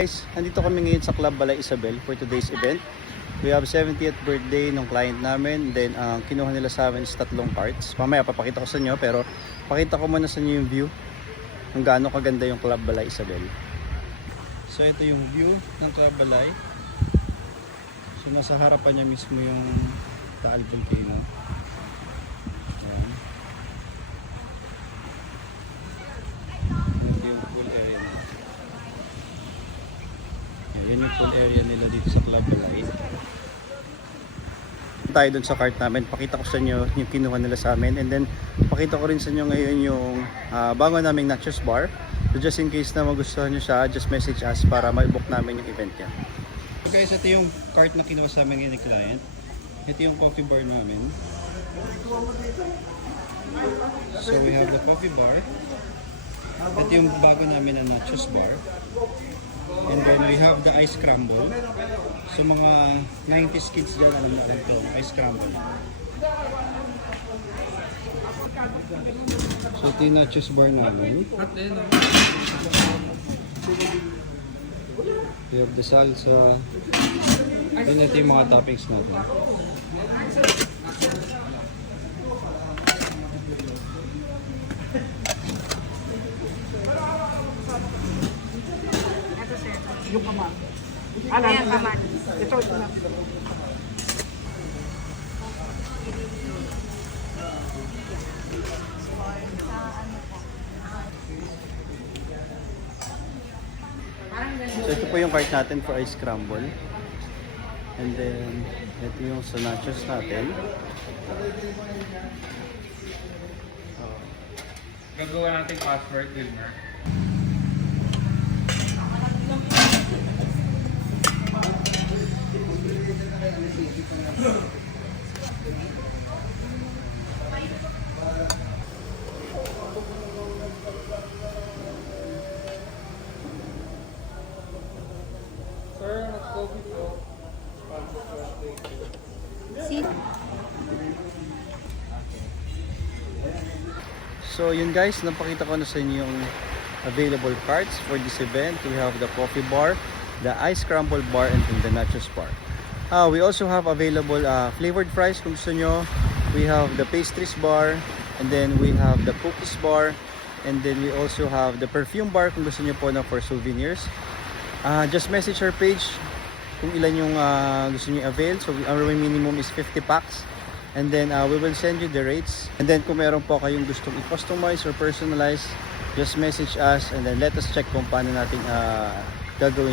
Guys, nandito kami ngayon sa Club Balay Isabel for today's event. We have 70th birthday ng client namin. Then, kinuha nila sa amin is 3 carts. Mamaya papakita ko sa inyo, pero pakita ko muna sa inyo yung view kung gaano kaganda yung Club Balay Isabel. So, ito yung view ng Club Balay. So, nasa harapan niya mismo yung Taal Volcano. Ayan. Ito yung pool area nila. Yan yung pool area nila dito sa Club Balay. Tayo dun sa cart namin, pakita ko sa inyo yung kinuha nila sa amin, and then pakita ko rin sa inyo ngayon yung bago naming nachos bar. So just in case na magustuhan nyo siya, just message us para ma-book namin yung event niya. So guys, ito yung cart na kinuha sa amin ng client. Ito yung coffee bar namin. So we have the coffee bar. Ito yung bago namin na nachos bar. And then we have the ice scramble. So mga 90s kids dyan alam na ito, ice scramble. So ito yung nachos bar namin. We have the salsa. And ito yung mga toppings natin. Yung kaman. Ayan, kaman. Ito. So ito po yung cart natin for ice scramble. And then ito yung sa nachos natin. Gagawa natin password, Wilmer. Sir, mag-coffee po. So yun guys, napakita ko na sa inyo yung available carts for this event. We have the coffee bar, the ice scramble bar, and then the nachos bar. We also have available flavored fries kung gusto nyo. We have the pastries bar, and then we have the cookies bar, and then we also have the perfume bar kung gusto nyo po na for souvenirs. Just message our page kung ilan yung gusto nyo avail. So our minimum is 50 packs. And then we will send you the rates. And then kung meron po kayong gustong i-customize or personalize, just message us and then let us check kung paano natin gagawin.